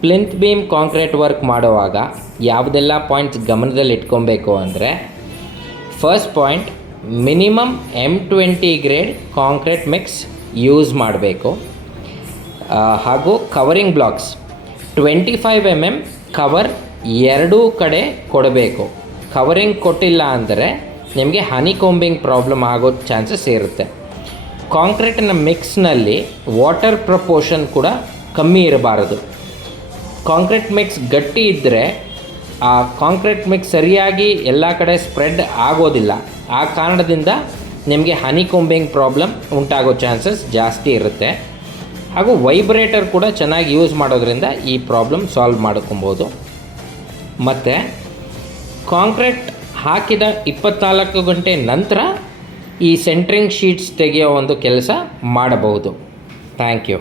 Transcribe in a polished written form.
Plinth beam concrete work ಮಾಡುವಾಗ ಯಾವುದೆಲ್ಲ points ಗಮನದಲ್ಲಿ ಇಟ್ಕೊಬೇಕು ಅಂದರೆ, first point, minimum M20 grade concrete mix use ಮಾಡಬೇಕು. ಹಾಗೂ ಕವರಿಂಗ್ ಬ್ಲಾಕ್ಸ್ 25 mm ಕವರ್ ಎರಡೂ ಕಡೆ ಕೊಡಬೇಕು. ಕವರಿಂಗ್ ಕೊಟ್ಟಿಲ್ಲ ಅಂದರೆ ನಿಮಗೆ ಹನಿಕೊಂಬಿಂಗ್ ಪ್ರಾಬ್ಲಮ್ ಆಗೋ ಚಾನ್ಸಸ್ ಇರುತ್ತೆ. ಕಾಂಕ್ರೀಟಿನ ಮಿಕ್ಸ್ನಲ್ಲಿ ವಾಟರ್ ಪ್ರಪೋರ್ಷನ್ ಕೂಡ ಕಮ್ಮಿ ಇರಬಾರದು. ಕಾಂಕ್ರೀಟ್ ಮಿಕ್ಸ್ ಗಟ್ಟಿ ಇದ್ದರೆ ಆ ಕಾಂಕ್ರೀಟ್ ಮಿಕ್ಸ್ ಸರಿಯಾಗಿ ಎಲ್ಲ ಕಡೆ ಸ್ಪ್ರೆಡ್ ಆಗೋದಿಲ್ಲ. ಆ ಕಾರಣದಿಂದ ನಿಮಗೆ ಹನಿಕೊಂಬಿಂಗ್ ಪ್ರಾಬ್ಲಮ್ ಉಂಟಾಗೋ ಚಾನ್ಸಸ್ ಜಾಸ್ತಿ ಇರುತ್ತೆ. ಹಾಗೂ ವೈಬ್ರೇಟರ್ ಕೂಡ ಚೆನ್ನಾಗಿ ಯೂಸ್ ಮಾಡೋದ್ರಿಂದ ಈ ಪ್ರಾಬ್ಲಮ್ ಸಾಲ್ವ್ ಮಾಡ್ಕೊಬೋದು. ಮತ್ತು ಕಾಂಕ್ರೀಟ್ ಹಾಕಿದ 24 ಗಂಟೆ ನಂತರ ಈ ಸೆಂಟ್ರಿಂಗ್ ಶೀಟ್ಸ್ ತೆಗೆಯೋ ಒಂದು ಕೆಲಸ ಮಾಡಬಹುದು. Thank you.